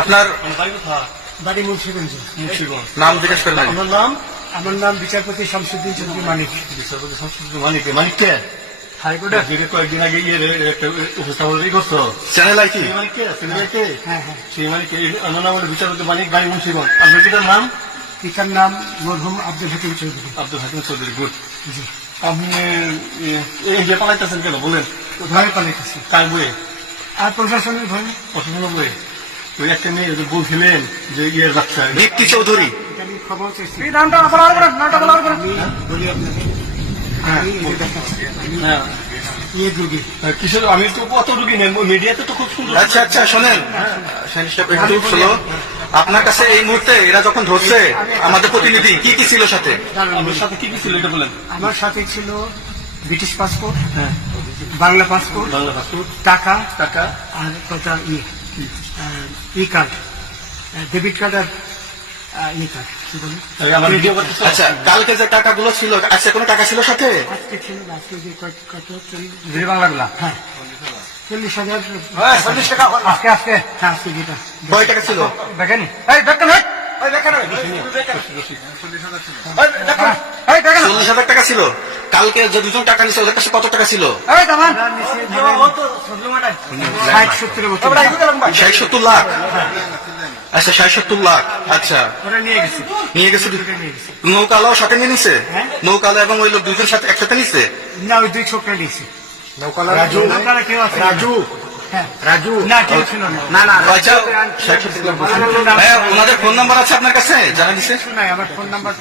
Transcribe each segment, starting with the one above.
আপনার বাড়ি মুন্সিগঞ্জ। নাম জিজ্ঞেস করেন। আমার নাম বিচারপতি শামসুদ্দিন চৌধুরী মানিক। বিচারপতি শামসুদ্দিন মানিক। মানিককে হাইকোর্টে কয়েকদিন আগে উপস্থাপন করছো চ্যানেল আইটি। হ্যাঁ হ্যাঁ, সেই মানিককে নাম বিচারপতি মানিক বাড়ি মুন্সিগঞ্জ। আপনার পিতার নাম? পিতার নাম মরহুম আব্দুল হাকিম চৌধুরী। আব্দুল হাকিম চৌধুরী। গুড। জি। আপনি এই যে পালাইতেছেন কেন বলেন? ভয়ে পালাইতেছি। কার বইয়ে? আর প্রশাসনের ভয়ে। প্রশাসনের বইয়ে? ওই একটা মেয়ে বলছিলেন যে ইয়ে যাচ্ছে দীপ্তি চৌধুরী। এটা আমি খবর চাইছি। বলি আপনাকে। হ্যাঁ, ইয়ে রুগী। কিসের? আমি তো কত রুগী নেই, মিডিয়াতে তো খুব সুন্দর। আচ্ছা আচ্ছা, শোনেন একটু শোনো। আপনার কাছে এই মুহূর্তে এরা যখন ধরছে আমাদের প্রতিনিধি, কি কি ছিল সাথে? আমার সাথে কি কি ছিল এটা বলেন। আমার সাথে ছিল ব্রিটিশ পাসপোর্ট, হ্যাঁ, বাংলা পাসপোর্ট, বাংলা পাসপোর্ট, টাকা টাকা আর কথা ই কার্ড, ডেবিট কার্ড আর ই কার্ড। কি বলি? আমার ভিডিও করতেছে। আচ্ছা, কালকে যে টাকাগুলো ছিল, আজকে কোনো টাকা ছিল সাথে? আজকে ছিল না, আজকে যে কত বাংলাগুলা। হ্যাঁ 40,000। 40 টাকা আজকে আজকে হ্যাঁ, আজকে যেটা কয় টাকা ছিল? দেখেনি? 40,000 টাকা ছিল। কালকে যে দুজন টাকা নিচ্ছে ওদের কাছে কত টাকা ছিল? 60-70 বছর 60-70 লাখ। আচ্ছা, 60-70 লাখ। আচ্ছা, ওরা নিয়ে গেছে। নিয়ে গেছে। নিয়ে গেছে। নৌকালাও সাথে নিয়ে নিছে? হ্যাঁ। নৌকালা এবং ওই লোক দুজন সাথে একসাথে নিছে? না, ওই দুই ছোকরা নিয়েছে। রাজু। নৌকারা কেউ আছে? হ্যাঁ, রাজু। না কেউ ছিল না। আচ্ছা, 60-70 লাখ বলছেন। হ্যাঁ, ওনাদের ফোন নাম্বার আছে আপনার কাছে? জানা দিছে? কিছু নাই, আমার ফোন নাম্বার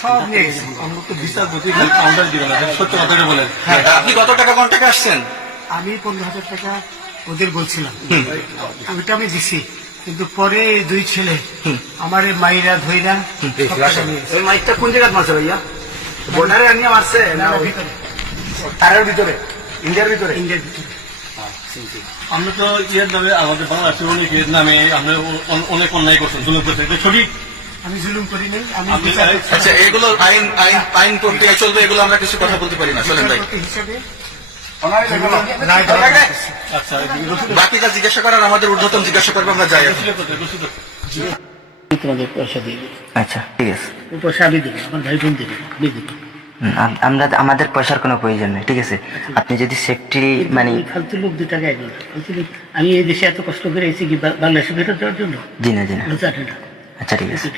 সব নিয়ে গেছে। আমরা তো বিচারপতি কাউন্টার দিবেন না, সত্য কথাটা বলেন। হ্যাঁ, আপনি কত টাকা কন্টাক্টে আসছেন? আমি 15,000 টাকা ওদের বলছিলাম, ওইটা আমি দিছি। কিন্তু পরে এই দুই ছেলে আমার মাইরা ধইরা সব টাকা নিয়ে গেছে। এই মাইকটা কোন জায়গায় মারছে ভাইয়া? বর্ডারে আনিয়ে মারছে না ভিতরে, তারের ভিতরে, ইন্ডিয়ার ভিতরে? ইন্ডিয়ার ভিতরে। আমরা তো ইয়ের নামে, আমাদের বাংলাদেশের অনেকের নামে আমরা অনেক অন্যায় করছেন, জুলুম করছেন। এটা সঠিক? আমি জুলুম করি নাই। আমি আচ্ছা, এগুলো আইন আইন আইন প্রক্রিয়ায় চলবে, এগুলো আমরা কিছু কথা বলতে পারি না। চলেন ভাই, বিচারপতি হিসেবে আচ্ছা, বাকিটা জিজ্ঞাসা করার আমাদের ঊর্ধ্বতন জিজ্ঞাসা করবে, আমরা যাই। তোমাদের পয়সা দিয়ে দেবো। আচ্ছা, ঠিক আছে। পয়সা আমি দেবো, আমার ভাই বোন দেবে, আমি দেবো। আমরা আমাদের পয়সার কোনো প্রয়োজন নেই, ঠিক আছে? আপনি যদি সেফটি মানে ফালতু লোক 2 টাকা এগোল, ফালতু লোক। আমি এই দেশে এত কষ্ট করে এসেছি কি বাংলাদেশে ফেরত দেওয়ার জন্য? জি না, জি না। বুঝতে পারেন না। আচ্ছা, ঠিক আছে।